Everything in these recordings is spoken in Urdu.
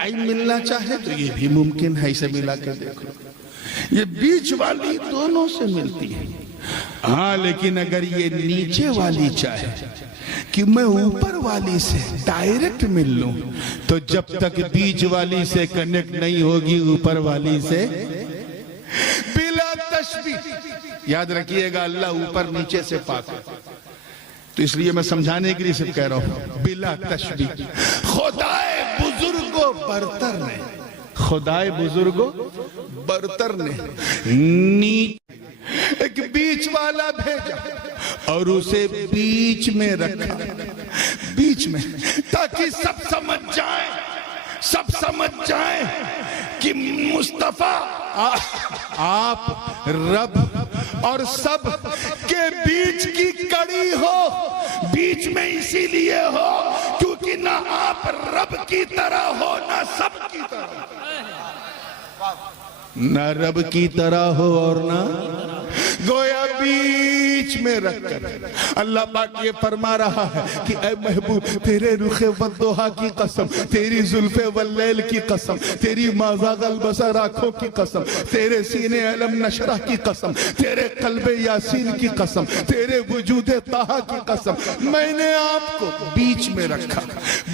ٹائم ملنا چاہے تو یہ بھی ممکن ہے، اسے ملا کے دیکھو، یہ بیچ والی دونوں سے ملتی ہے۔ ہاں لیکن اگر یہ نیچے والی چاہے کہ میں اوپر والی سے ڈائریکٹ مل لوں، تو جب تک بیچ والی سے کنیکٹ نہیں ہوگی اوپر والی سے بلا تشبیہ۔ یاد رکھیے گا اللہ اوپر نیچے سے پاک ہے، تو اس لیے میں سمجھانے کے لیے صرف کہہ رہا ہوں بلا تشبیہ۔ خدائے بزرگو برتر نے، خدائے بزرگو برتر نے ایک بیچ والا بھیجا اور اسے بیچ میں رکھا، بیچ میں، تاکہ سب سمجھ جائیں کہ مصطفیٰ آپ رب اور سب کے بیچ کی کڑی ہو۔ بیچ میں اسی لیے ہو کیونکہ نہ آپ رب کی طرح ہو نہ سب کی طرح، نہ رب کی طرح ہو اور نہ، گویا بیچ میں رکھ کر اللہ پاک یہ فرما رہا ہے کہ اے محبوب تیرے رخ والضحا کی قسم، تیری زلف واللیل کی قسم، تیری ما زاغ البصر آنکھوں کی قسم، تیرے سینے علم نشرح کی قسم، تیرے قلب یاسین کی قسم، تیرے وجود طہ کی قسم، میں نے آپ کو بیچ میں رکھا،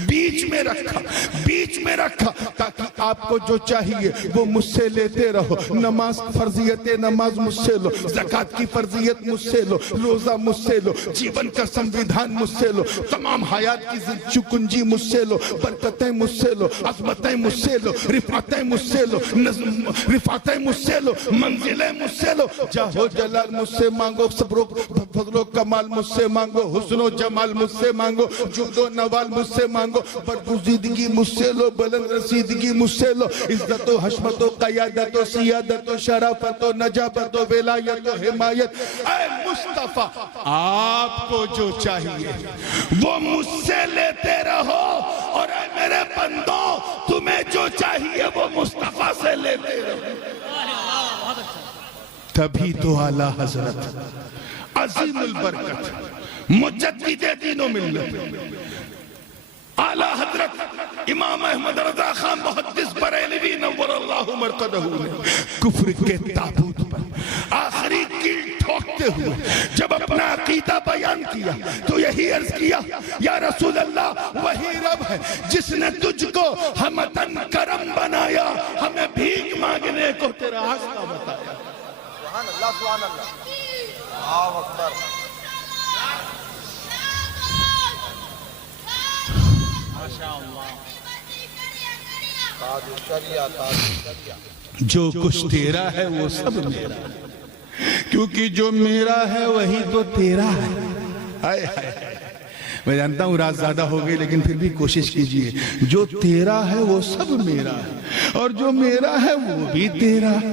بیچ میں رکھا، بیچ میں رکھا، تاکہ آپ کو جو چاہیے وہ مجھ سے لیتے رہو۔ نماز فرضیت نماز مجھ سے لو، زکاة کی فرضیت مجھ سے لو، روزہ مجھ سے لو، جیون کا سمویدھان مجھ سے لو، تمام حیات کی چکنجی مجھ سے لو، برکتیں مجھ سے لو، عظمتیں مجھ سے لو، رفعتیں مجھ سے لو، رفعتیں مجھ سے لو، منزلیں مجھ سے لو، جاہ و جلال مجھ سے مانگو، صبر و فضل و کمال مجھ سے مانگو، حسن و جمال مجھ سے مانگو، جود و نوال مجھ سے مانگو، برگزیدگی مجھ سے لو، بلند رسیدگی مجھ سے لو، عزت و حشمت و قیادت و سیادت و شرافت و نجابت و ولایت و حمایت۔ اے مصطفیٰ آپ کو جو چاہیے وہ مجھ سے لیتے رہو، اور اے میرے بندو تمہیں جو چاہیے وہ مصطفیٰ سے لیتے رہو۔ تبھی تو اعلیٰ حضرت عظیم البرکت مجدد دین و ملت اعلیٰ حضرت امام احمد رضا خان محدث بریلوی نور اللہ مرقدہ نے کفر کے تابوت پر آخری کیل ٹھوکتے ہوئے جب اپنا عقیدہ بیان کیا تو یہی عرض کیا، یا رسول اللہ وہی رب ہے جس نے تجھ کو ہمتن کرم بنایا، ہمیں بھیک مانگنے کو تیرا راستہ بتایا۔ سبحان اللہ، سبحان اللہ، اللہ اکبر۔ جو کچھ تیرا ہے وہ سب میرا، کیونکہ جو میرا ہے وہی تو تیرا ہے۔ میں جانتا ہوں رات زیادہ ہو گئی لیکن پھر بھی کوشش کیجئے، جو تیرا ہے وہ سب میرا ہے، اور جو میرا ہے وہ بھی تیرا ہے۔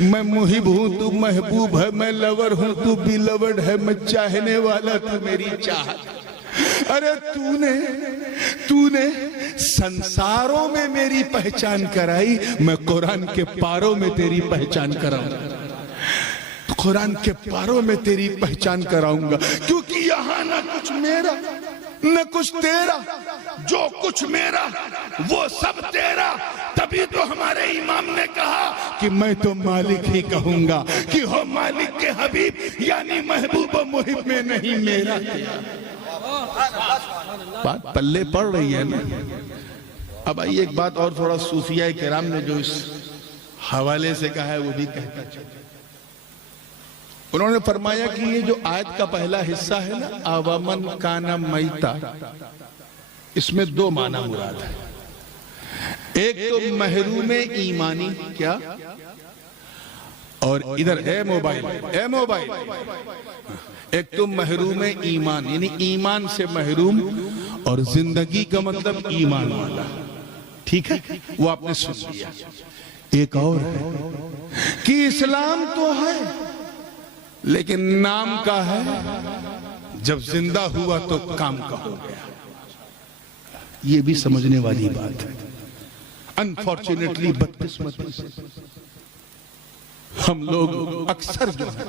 میں محب ہوں تو محبوب ہے، میں لور ہوں تو بھی لورڈ ہے، میں چاہنے والا تو میری چاہت۔ ارے تو نے سنساروں میں میری پہچان کرائی، میں قرآن کے پاروں میں تیری پہچان کراؤں، قرآن کے پاروں میں تیری پہچان کراؤں گا، کیونکہ یہاں نہ کچھ میرا نہ کچھ تیرا، جو کچھ میرا وہ سب تیرا۔ تبھی تو ہمارے امام نے کہا کہ میں تو مالک ہی کہوں گا کہ ہو مالک کے حبیب، یعنی محبوب و محب میں نہیں میرا تیرا۔ بات پلے پڑ رہی ہے نا۔ اب آئیے ایک بات اور تھوڑا صوفیہ کرام نے جو اس حوالے سے کہا ہے وہ بھی کہتا ہے۔ انہوں نے فرمایا کہ یہ جو آیت کا پہلا حصہ ہے نا، آوامن کانا میتا، اس میں دو معنی مراد ہے۔ ایک تو محروم ایمانی، کیا؟ اور ادھر اے موبائل ایک تو محروم ایمان یعنی ایمان سے محروم، اور زندگی کا مطلب ایمان والا، ٹھیک ہے؟ وہ آپ نے سن لیا۔ ایک اور ہے کہ اسلام تو ہے لیکن نام کا ہے، جب زندہ ہوا تو کام کا ہو گیا۔ یہ بھی سمجھنے والی بات ہے۔ انفارچونیٹلی بدقسمتی سے ہم لوگ اکثر جو ہیں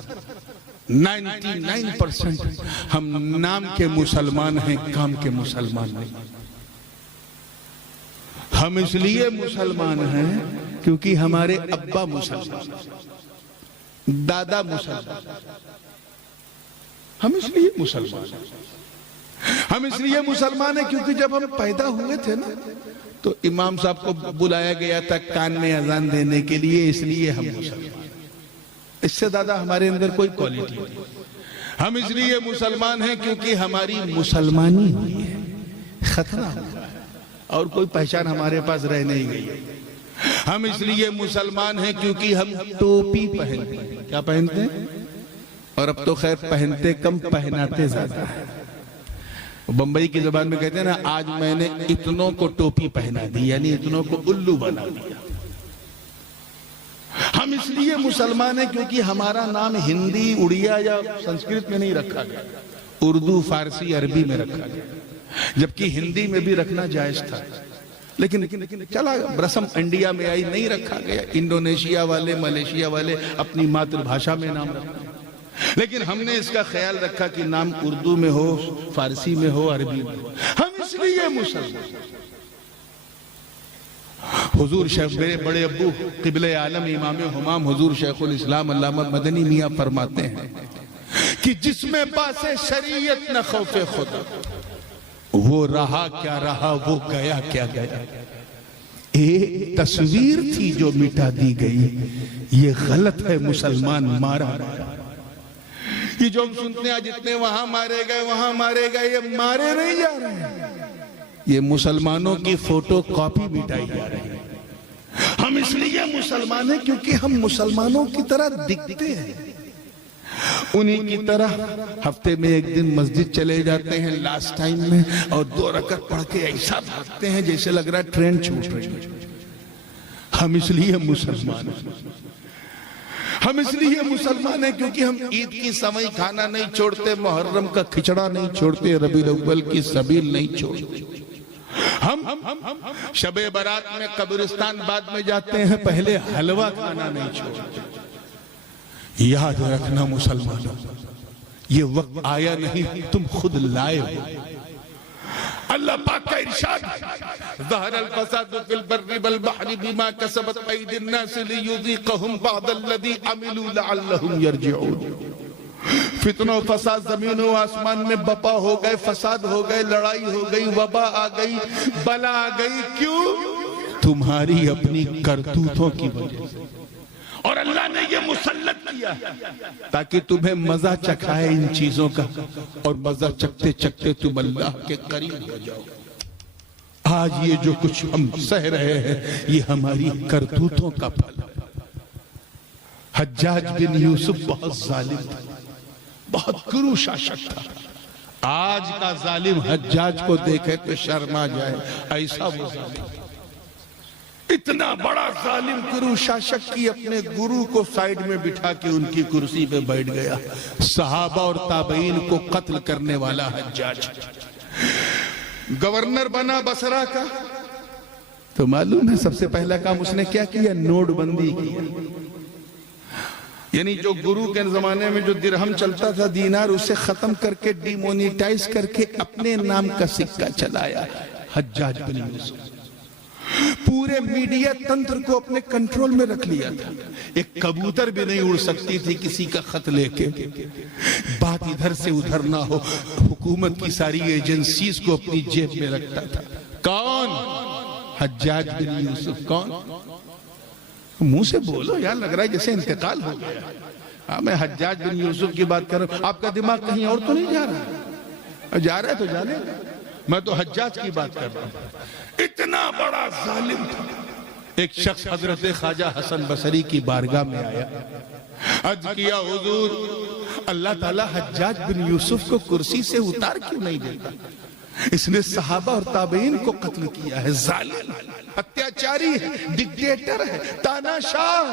99% ہم نام کے مسلمان ہیں، کام کے مسلمان نہیں۔ ہم اس لیے مسلمان ہیں کیونکہ ہمارے ابا مسلمان، دادا مسلمان، ہم اس لیے مسلمان ہیں۔ ہم اس لیے مسلمان ہیں کیونکہ جب ہم پیدا ہوئے تھے نا تو امام صاحب کو بلایا گیا تھا کان میں اذان دینے کے لیے، اس لیے ہم مسلمان ہیں۔ اس سے زیادہ ہمارے اندر کوئی کوالٹی نہیں۔ ہم اس لیے مسلمان ہیں کیونکہ ہماری مسلمانی ہوئی ہے، ختنہ ہوا ہے، اور کوئی پہچان ہمارے پاس رہ نہیں گئی۔ ہم اس لیے مسلمان ہیں کیونکہ ہم ٹوپی پہنتے ہیں۔ کیا پہنتے ہیں؟ اور اب تو خیر پہنتے کم، پہناتے زیادہ ہے۔ بمبئی کی زبان میں کہتے ہیں نا، آج میں نے اتنوں کو ٹوپی پہنا دی، یعنی اتنوں کو الو بنا دیا۔ ہم اس لیے مسلمان ہیں کیونکہ ہمارا نام ہندی، اڑیا یا سنسکرت میں نہیں رکھا گیا، اردو، فارسی، عربی میں رکھا گیا، جبکہ ہندی میں بھی رکھنا جائز تھا، لیکن چلا رسم انڈیا میں آئی، نہیں رکھا گیا۔ انڈونیشیا والے، ملیشیا والے اپنی مادر بھاشا میں نام رکھتے ہیں، لیکن ہم نے اس کا خیال رکھا کہ نام اردو میں ہو، فارسی میں ہو، عربی میں ہو۔ ہم اس لیے مسلمان۔ حضور شیخ میرے بڑے ابو قبلہ عالم امام ہمام حضور شیخ الاسلام علامہ مدنی میاں فرماتے ہیں کہ جس میں پاس شریعت نہ خوف خدا، وہ رہا کیا رہا، وہ گیا کیا گیا۔ ایک تصویر تھی جو مٹا دی گئی، یہ غلط ہے مسلمان مارا گیا۔ یہ جو ہم سنتے ہیں جتنے وہاں مارے گئے وہاں مارے گئے، یہ مارے نہیں جا رہے ہیں، یہ مسلمانوں کی فوٹو کاپی مٹائی جا رہی ہے۔ ہم اس لیے مسلمان ہیں کیونکہ ہم مسلمانوں کی طرح دکھتے ہیں، انہی کی طرح ہفتے میں ایک دن مسجد چلے جاتے ہیں لاسٹ ٹائم میں، اور 2 رکعت پڑھ کے ایسا بھاگتے ہیں جیسے لگ رہا ہے ٹرین چھوٹ رہی ہے۔ ہم اس لیے مسلمان ہیں۔ ہم اس لیے مسلمان ہیں کیونکہ ہم عید کی سوئی کھانا نہیں چھوڑتے، محرم کا کھچڑا نہیں چھوڑتے، ربیع الاول کی سبیل نہیں چھوڑتے۔ ہم شب برات میں قبرستان بعد میں جاتے ہیں، پہلے حلوہ کھانا نہیں چھوڑتے۔ یاد رکھنا مسلمانوں، یہ وقت آیا نہیں، تم خود لائے ہو۔ اللہ پاک کا ارشاد، ظہر الفساد فی البر والبحر بما کسبت ایدی الناس لیذیقہم بعض الذی عملوا لعلہم یرجعون۔ فتنہ و فساد زمین و آسمان میں بپا ہو گئے، فساد ہو گئے، لڑائی ہو گئی، وبا آ گئی، بلا آ گئی، کیوں؟ تمہاری اپنی کرتوتوں کی وجہ سے۔ اور اللہ نے یہ مسلط کیا تاکہ تمہیں مزہ چکھائے ان چیزوں کا، اور مزہ چکتے چکتے تم اللہ کے قریب ہو جاؤ۔ آج یہ جو کچھ ہم سہ رہے ہیں یہ ہماری کرتوتوں کا پھل ہے۔ حجاج بن یوسف بہت ظالم تھا، بہت کرو شاشک تھا۔ آج کا ظالم حجاج کو دیکھے تو شرما جائے، ایسا وہ ظالم تھا۔ اتنا بڑا ظالم کرو شاشک کی اپنے گرو کو سائیڈ میں بٹھا کے ان کی کرسی پہ بیٹھ گیا۔ صحابہ اور تابعین کو قتل کرنے والا حجاج گورنر بنا بصرہ کا، تو معلوم ہے سب سے پہلا کام اس نے کیا کیا؟ نوٹ بندی کیا۔ یعنی جو گرو کے زمانے میں جو درہم چلتا تھا، دینار، اسے ختم کر کے ڈی مونیٹائز کر کے اپنے نام کا سکہ چلایا حجاج بن یوسف۔ پورے میڈیا تنتر کو اپنے کنٹرول میں رکھ لیا تھا، ایک کبوتر بھی نہیں اڑ سکتی تھی کسی کا خط لے کے، بات ادھر سے ادھر نہ ہو۔ حکومت کی ساری ایجنسیز کو اپنی جیب میں رکھتا تھا۔ کون؟ حجاج بن یوسف۔ کون؟ منہ سے بولو یار، لگ رہا ہے جیسے انتقال ہو گیا۔ میں حجاج بن یوسف کی بات کر رہا ہوں، آپ کا دماغ کہیں اور تو نہیں جا رہا؟ جا رہا ہے تو جانے، میں تو حجاج کی بات کر رہا ہوں۔ اتنا بڑا ظالم تھا۔ ایک شخص حضرت خواجہ حسن بصری کی بارگاہ میں آیا، عرض کیا حضور اللہ تعالیٰ حجاج بن یوسف کو کرسی سے اتار کیوں نہیں دیتا؟ اس نے صحابہ اور تابعین کو قتل کیا ہے، ظالم، اتیاچاری ہے، ڈکٹیٹر ہے، تاناشاہ۔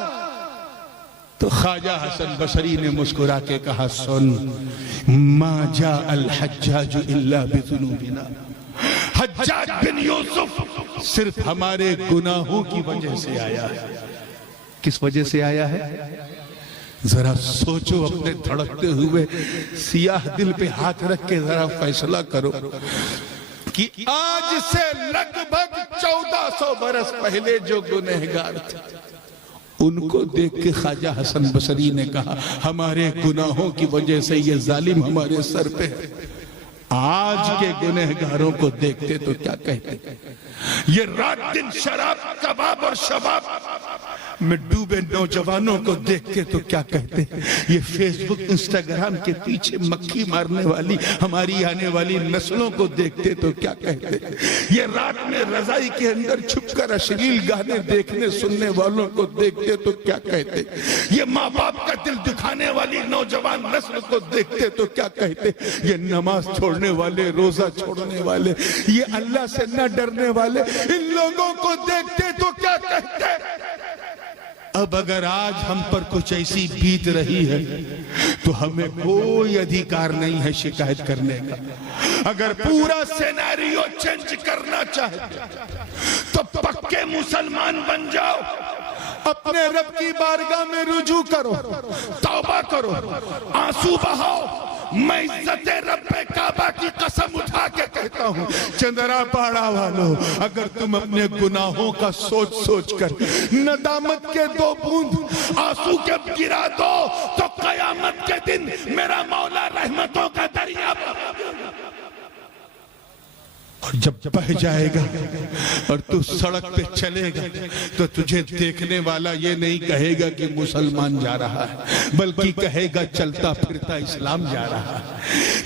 تو خواجہ حسن بصری نے مسکرا کے کہا، سن، ما جاء الحجاج الا بذنوبنا۔ حجاج بن یوسف صرف ہمارے گناہوں کی وجہ سے آیا ہے۔ کس وجہ سے آیا ہے؟ ذرا سوچو، اپنے دھڑکتے ہوئے سیاہ دل پہ ہاتھ رکھ کے ذرا فیصلہ کرو۔ کہ آج سے لگ بھگ 1400 برس پہلے جو گنہگار تھے ان کو دیکھ کے خواجہ حسن بصری نے کہا ہمارے گناہوں کی وجہ سے یہ ظالم ہمارے سر پہ ہے. آج کے گنہگاروں کو دیکھتے تو کیا کہتے؟ یہ رات دن شراب کباب اور شباب میں ڈوبے نوجوانوں کو دیکھتے تو کیا کہتے؟ یہ فیس بک انسٹاگرام کے پیچھے مکھی مارنے والی ہماری آنے والی نسلوں کو دیکھتے تو کیا کہتے؟ یہ رات میں رضائی کے اندر چھپ کر اشلیل گانے دیکھنے سننے والوں کو دیکھتے تو کیا کہتے؟ یہ ماں باپ کا دل دکھانے والی نوجوان نسل کو دیکھتے تو کیا کہتے؟ یہ نماز چھوڑنے والے، روزہ چھوڑنے والے، یہ اللہ سے نہ ڈرنے والے، ان لوگوں کو دیکھتے تو کیا کہتے؟ اب اگر آج ہم پر کچھ ایسی بیت رہی ہے تو ہمیں کوئی ادھیکار نہیں ہے شکایت کرنے کا. اگر پورا سیناریو چینج کرنا چاہتے تو پکے مسلمان بن جاؤ، اپنے رب کی بارگاہ میں رجوع کرو، توبہ کرو، آنسو بہاؤ. میں عزت رب کعبہ کی قسم اٹھا کے کہتا ہوں چندرا پاڑا والو، اگر تم اپنے گناہوں کا سوچ سوچ کر ندامت کے 2 بوند آنسو کے گرا دو تو قیامت کے دن میرا مولا رحمتوں کا دریا اور جب بہ جائے گا اور تو سڑک پہ چلے گا تو تجھے دیکھنے والا یہ نہیں کہے گا کہ مسلمان جا رہا ہے، بلکہ کہے گا چلتا پھرتا اسلام جا رہا ہے.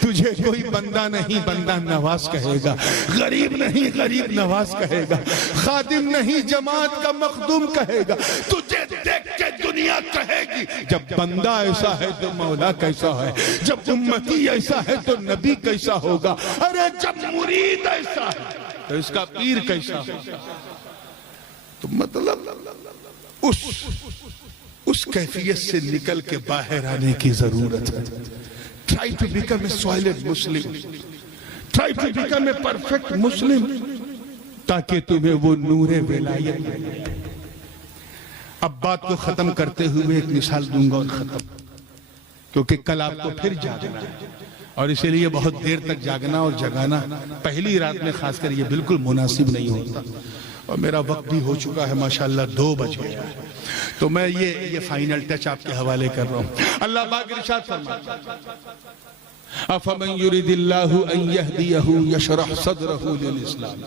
تجھے کوئی بندہ نہیں بندہ نواز کہے گا، غریب نہیں غریب نواز کہے گا، خادم نہیں جماعت کا مخدوم کہے گا. تجھے دیکھ کے دنیا کہے گی جب بندہ ایسا ہے تو مولا کیسا ہے، جب امتی ایسا ہے تو نبی کیسا ہوگا، ارے جب مرید ایسا تو اس کا پیر کیسا ہوگا. تو مطلب اس کیفیت سے نکل کے باہر آنے کی ضرورت ہے. Try to become a solid Muslim. Try to become a perfect Muslim. تاکہ تمہیں وہ نور ولایت ملے. اب بات کو ختم کرتے ہوئے ایک مثال دوں گا اور ختم، کیونکہ کل آپ کو پھر جاگنا ہے اور اسی لیے بہت دیر تک جاگنا اور جگانا پہلی رات میں خاص کر یہ بالکل مناسب نہیں ہوتا. اور میرا وقت بھی ہو چکا ہے ماشاءاللہ 2 بج گیا ہے، تو میں یہ فائنل ٹچ آپ کے حوالے کر رہا ہوں. اللہ پاک ارشاد فرماتا ہے افمن یرید اللہ ان یہدیہ یشرح صدرہ للاسلام.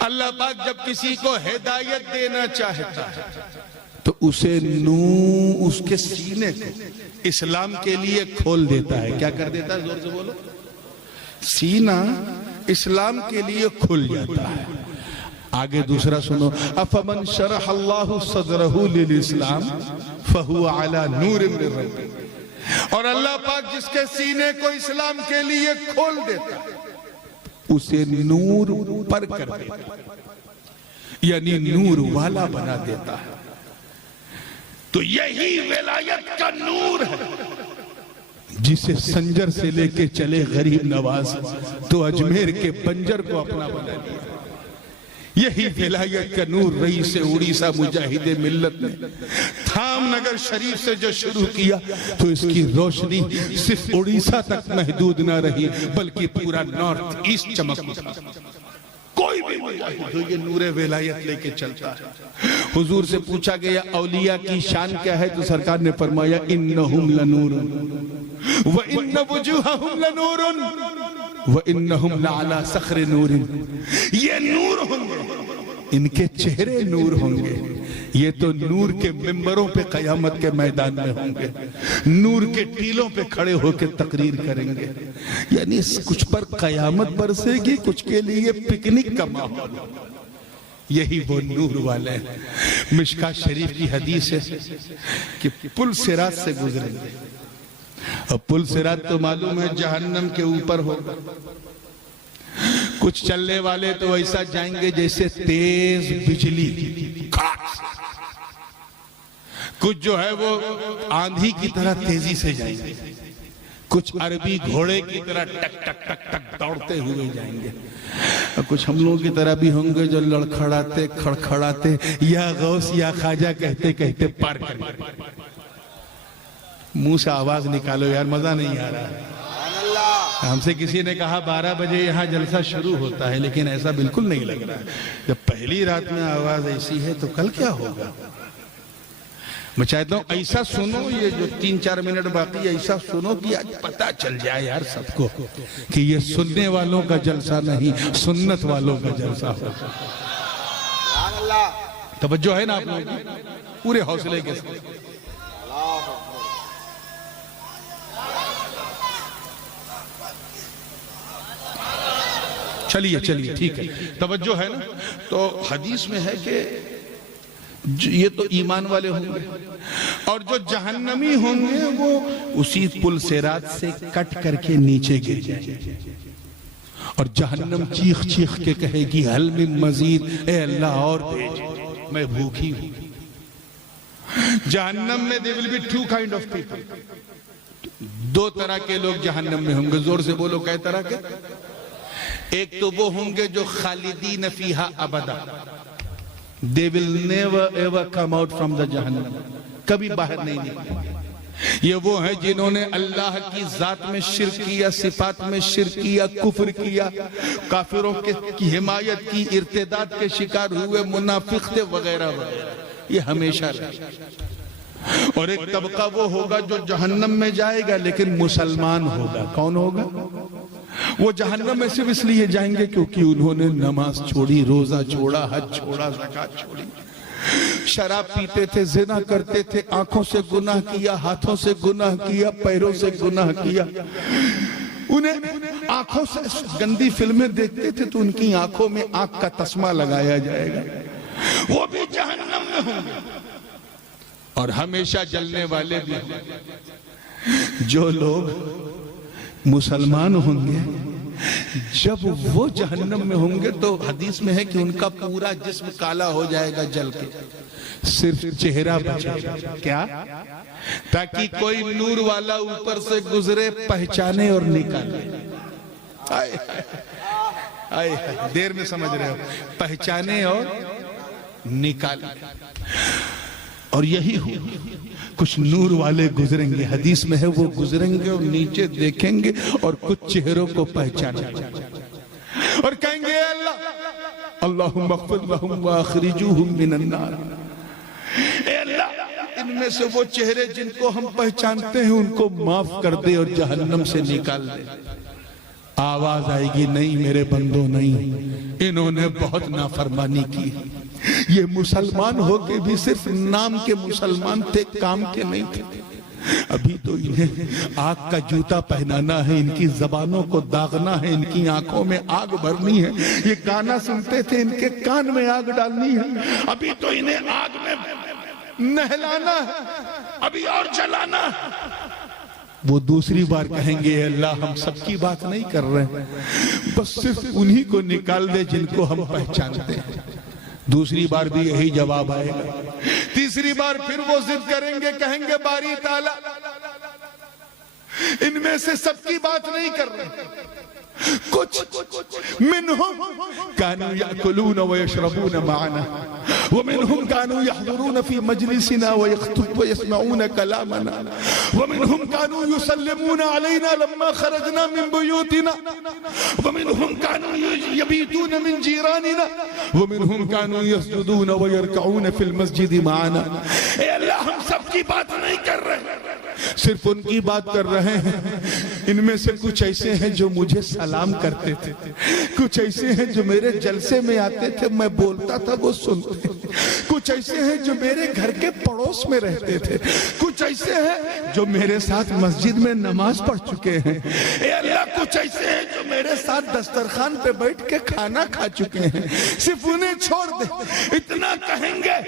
اللہ پاک جب کسی کو ہدایت دینا چاہتا ہے تو اسے اس کے سینے کو اسلام کے لیے کھول دیتا ہے. کیا کر دیتا ہے؟ زور سے بولو. سینہ اسلام کے لیے کھل جاتا ہے. آگے دوسرا سنو افمن شرح اللہ صدرہ للاسلام فہو علی نور من ربہ. اور اللہ پاک جس کے سینے کو اسلام کے لیے کھول دیتا ہے اسے نور پر کر دیتا ہے، یعنی نور والا بنا دیتا ہے. تو یہی ولایت کا نور ہے جسے سنجر سے لے کے چلے غریب نواز تو اجمیر کے بنجر کو اپنا بنا لیا. یہی ولایت کا نور رئیس اڑیسہ مجاہد ملت نے تھام نگر شریف سے جو شروع کیا تو اس کی روشنی صرف اڑیسہ تک محدود نہ رہی بلکہ پورا نارتھ ایسٹ چمک اٹھا. کوئی بھی مجاہد جو یہ نور ولایت لے کے چلتا ہے. حضور سے پوچھا گیا اولیاء کی شان کیا ہے تو سرکار نے فرمایا انہم لنور وَإِنَّ وُجُوهَهُمْ لَنُورٌ وَإِنَّهُمْ لَعَلَى صَخْرِ نُورٍ. یہ نور ہوں گے، ان کے چہرے نور ہوں گے، یہ تو نور کے ممبروں پہ قیامت کے میدان میں ہوں گے، نور کے ٹیلوں پہ کھڑے ہو کے تقریر کریں گے. یعنی کچھ پر قیامت برسے گی، کچھ کے لیے پکنک کا ماحول. یہی وہ نور والے ہیں. مشکاۃ شریف کی حدیث ہے کہ پل صراط سے گزریں گے اور پل صراط تو معلوم ہے جہنم کے اوپر ہوگا. کچھ چلنے والے تو ایسا جائیں گے جیسے تیز بجلی، کچھ جو ہے وہ آندھی کی طرح تیزی سے جائیں گے، کچھ عربی گھوڑے کی طرح ٹک ٹک ٹک ٹک دوڑتے ہوئے جائیں گے، اور کچھ ہم لوگوں کی طرح بھی ہوں گے جو لڑکھڑاتے کھڑکھڑاتے یا غوث یا خواجہ کہتے کہتے پار کریں گے. منہ سے آواز نکالو یار، مزہ نہیں آ رہا ہے. ہم سے کسی نے کہا 12 بجے یہاں جلسہ شروع ہوتا ہے، لیکن ایسا بالکل نہیں لگ رہا ہے۔ جب پہلی رات میں آواز ایسی ہے تو کل کیا ہوگا؟ میں چاہتا ہوں ایسا سنو، یہ جو 3-4 منٹ باقی ہے ایسا سنو کہ آج پتہ چل جائے یار سب کو کہ یہ سننے والوں کا جلسہ نہیں، سنت والوں کا جلسہ ہو۔ سبحان اللہ، توجہ ہے نا آپ لوگوں کی؟ پورے حوصلے کے ساتھ اللہ اکبر۔ چلیے ٹھیک ہے، توجہ ہے نا؟ تو حدیث میں ہے کہ یہ تو ایمان والے ہوں گے، اور جو جہنمی ہوں گے وہ اسی پل صراط سے کٹ کر کے نیچے گر جائیں گے، اور جہنم چیخ چیخ کے کہے گی حل من مزید، اے اللہ اور بھیج، میں بھوکی ہوں۔ جہنم میں there will be two kind of people، 2 طرح کے لوگ جہنم میں ہوں گے۔ زور سے بولو، کئی طرح کے؟ ایک تو وہ ہوں گے جو خالدین فیہا ابدا، they will never ever come out from the جہنم، کبھی باہر نہیں نکلیں۔ یہ وہ ہیں جنہوں نے اللہ کی ذات میں شرک کیا، صفات میں شرک کیا، کفر کیا، کافروں کی حمایت کی، ارتداد کے شکار ہوئے، منافق تھے وغیرہ وغیرہ، یہ ہمیشہ رہے۔ اور ایک طبقہ وہ ہوگا جو جہنم میں جائے گا لیکن مسلمان ہوگا۔ کون ہوگا؟ وہ جہنم میں صرف اس لیے جائیں گے کیونکہ انہوں نے نماز چھوڑی، روزہ چھوڑا، حج چھوڑا، زکوٰۃ چھوڑی، شراب پیتے تھے، زنا کرتے تھے، آنکھوں سے گناہ کیا، ہاتھوں سے گناہ کیا، پیروں سے گناہ کیا۔ انہیں آنکھوں سے گندی فلمیں دیکھتے تھے تو ان کی آنکھوں میں آنکھ کا تسمہ لگایا جائے گا، وہ بھی جہنم میں ہوں گے۔ اور ہمیشہ جلنے والے بھی ہوں گے۔ جو لوگ مسلمان ہوں گے جب وہ جہنم میں ہوں گے تو حدیث میں ہے کہ ان کا پورا جسم کالا ہو جائے گا جل کے، صرف چہرہ بچے گا۔ کیا؟ تاکہ کوئی نور والا اوپر سے گزرے، پہچانے اور نکالے۔ آئے دیر میں سمجھ رہے ہو، پہچانے اور نکالے۔ اور یہی ہو، کچھ نور والے گزریں گے، حدیث میں ہے وہ گزریں گے اور نیچے دیکھیں گے اور کچھ چہروں کو پہچانیں گے اور کہیں گے اے اللہ اللہم اغفر لہم واخرجوہم من النار، اے اللہ ان میں سے وہ چہرے جن کو ہم پہچانتے ہیں ان کو معاف کر دے اور جہنم سے نکال دے۔ آواز آئے گی نہیں میرے بندوں، نہیں، انہوں نے بہت نافرمانی کی، یہ مسلمان ہو کے بھی صرف نام کے مسلمان تھے، کام کے نہیں تھے۔ ابھی تو انہیں آگ کا جوتا پہنانا ہے، ان کی زبانوں کو داغنا ہے، ان کی آنکھوں میں آگ بھرنی ہے، یہ گانا سنتے تھے ان کے کان میں آگ ڈالنی ہے، ابھی تو انہیں آگ میں نہلانا ہے، ابھی اور جلانا ہے۔ وہ دوسری بار کہیں گے اے اللہ ہم سب کی بات نہیں کر رہے ہیں، بس صرف انہی کو نکال دے جن کو ہم پہچانتے ہیں۔ دوسری بار بھی یہی جواب آئے گا۔ تیسری بار پھر وہ ضد کریں گے، کہیں گے باری تعالیٰ ان میں سے سب کی بات نہیں کر رہے، کچھ منہم کانوا یاکلون ویشربون معنا ومنہم کانوا یحضرون فی مجلسنا ویسمعون کلامنا ومنہم کانوا یسلمون علینا لما خرجنا من بیوتنا ومنہم کانوا یبیتون من جیراننا ومنہم کانوا یسجدون ویرکعون فی المسجد معنا۔ اے اللہ ہم سب کی بات نہیں کر رہے، صرف ان کی بات کر رہے ہیں۔ ان میں سے کچھ ایسے ہیں جو مجھے سلام کرتے تھے، کچھ ایسے ہیں جو میرے جلسے میں آتے تھے، میں بولتا تھا وہ سنتے تھے، کچھ ایسے ہیں جو میرے گھر کے پڑوس میں رہتے تھے، کچھ ایسے ہیں جو میرے ساتھ مسجد میں نماز پڑھ چکے ہیں، اے اللہ کچھ ایسے ہیں جو میرے ساتھ دسترخوان پہ بیٹھ کے کھانا کھا چکے ہیں، صرف انہیں چھوڑ دے۔ اتنا کہیں گے،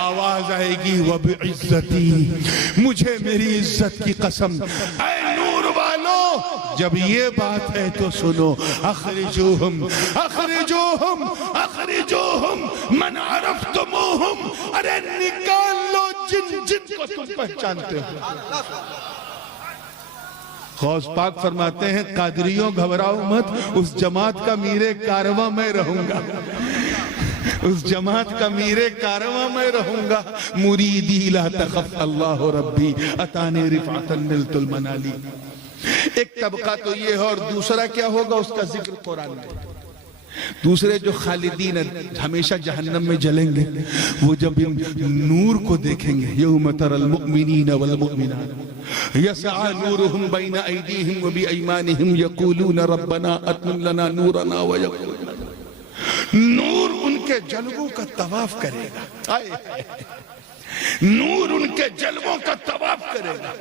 آواز آئے گی وَبِعِزَّتِي، مجھے میری عزت کی قسم، اے نور والو جب یہ بات ہے تو سنو، اخرجوہم اخرجوہم اخرجوہم من عرفتموہم، ارے نکال لو جن جن کو تم پہچانتے ہو۔ غوث پاک فرماتے ہیں قادریوں گھبراؤ مت، اس جماعت کا میرے کارواں میں رہوں گا، اس جماعت کا میرے کارواں میں رہوں گا۔ مریدی لا تخف اللہ ربی اتانی رفعتا نلت المنالی۔ ایک طبقہ تو یہ ہے، اور دوسرا کیا ہوگا اس کا ذکر قرآن میں۔ دوسرے جو خالدین ہمیشہ جہنم میں جلیں گے، وہ جب ان نور کو دیکھیں گے، یوم تری المؤمنین والمؤمنات یسعی نورہم بین ایدیہم وبایمانہم یقولون ربنا اتمم لنا نورنا ویقولون، نور ان کے جلووں کا طواف کرے گا، نور ان کے جلووں کا طواف کرے گا،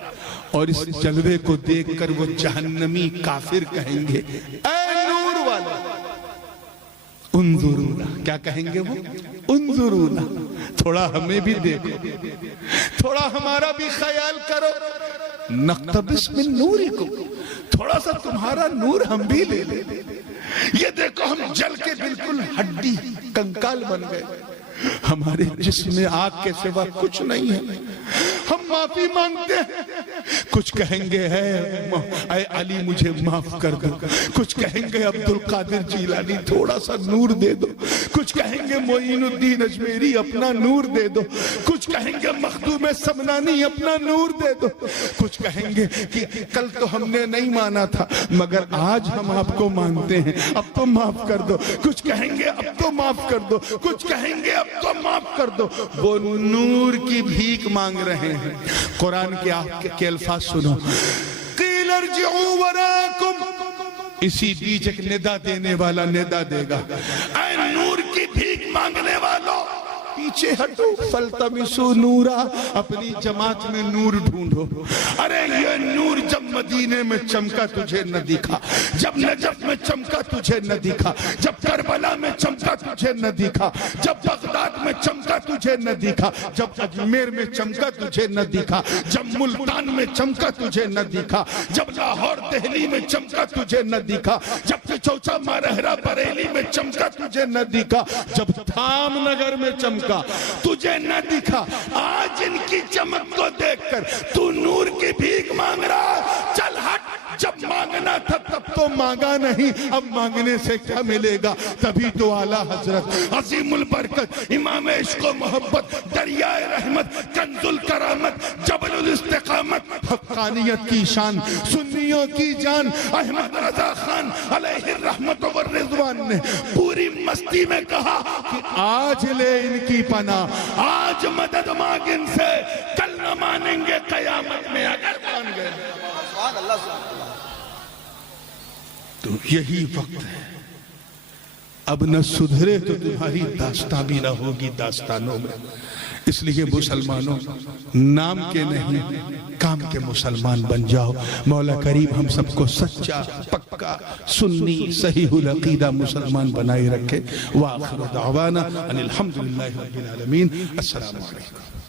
اور اس جلوے کو دیکھ کر وہ جہنمی کافر کہیں گے اے نور والا انظرونا، کیا کہیں گے وہ؟ انظرونا، تھوڑا ہمیں بھی دیکھو، تھوڑا ہمارا بھی خیال کرو، نقتبس من نورکم، تھوڑا سا تمہارا نور ہم بھی لے لیں، یہ دیکھو ہم جل کے بالکل ہڈی کنکال بن گئے، ہمارے جسم میں آگ کے سوا کچھ نہیں ہے، ہم معافی مانگتے ہیں، کچھ کہیں گے اے علی مجھے معاف کر دو، کچھ کہیں گے عبدالقادر جیلانی تھوڑا سا نور دے دو، کچھ کہیں گے معین الدین اجمیری اپنا نور دے دو، کچھ کہیں گے مخدوم سمنانی اپنا نور دے دو، کچھ کہیں گے کہ کل تو ہم نے نہیں مانا تھا مگر آج ہم آپ کو مانتے ہیں، اب تو معاف کر دو، کچھ کہیں گے اب تو معاف کر دو، کچھ کہیں گے اب تو معاف کر دو، وہ نور کی بھیک مانگ رہے ہیں۔ قرآن کے الفاظ سنو، قیل ارجعوا وراءکم، اسی بیچ ایک ندا دینے والا ندا دے گا، اے نور کی بھیک مانگنے والو پیچھے ہٹو، فالتمسوا نورا، اپنی جماعت میں نور ڈھونڈو، ارے یہ نور جب مدینے میں چمکا تجھے نہ دکھا، جب نجف میں چمکا تجھے نہ دکھا، جب کربلا میں چمکا تجھے نہ دکھا، جب بغداد میں چمکا تجھے نہ دکھا، جب اجمیر میں چمکا تجھے نہ دکھا، جب ملتان میں چمکا تجھے نہ دکھا، جب لاہور دہلی میں چمکا تجھے نہ دکھا، جب چوچا مارہرہ بریلی میں چمکا تجھے نہ دکھا، جب دھام نگر میں چمکا تجھے نہ دکھا، آج ان کی چمک کو دیکھ کر تو نور کی بھیک مانگ رہا، چل ہٹ، جب مانگنا تھا تب تو مانگا نہیں، اب مانگنے سے کیا ملے گا؟ تبھی تو اعلیٰ حضرت عظیم البرکت امام عشق و محبت دریائے رحمت کنز الکرامت جبل الاستقامت حقانیت کی شان سنیوں کی جان احمد رضا خان علیہ الرحمت والرضوان نے پوری مستی میں کہا کہ آج لے ان کی پناہ، آج مدد مانگ ان سے، کل نہ مانیں گے قیامت میں اگر مان گئے۔ سبحان اللہ سبحان اللہ۔ تو یہی وقت ہے، اب نہ سدھرے تو تمہاری داستان بھی نہ ہوگی داستانوں میں، اس لیے مسلمانوں نام کے نہیں کام کے مسلمان بن جاؤ۔ مولا کریم ہم سب کو سچا پکا سنی صحیح العقیدہ مسلمان بنائے رکھے۔ وآخر دعوانا ان الحمدللہ رب العالمین۔ السلام علیکم۔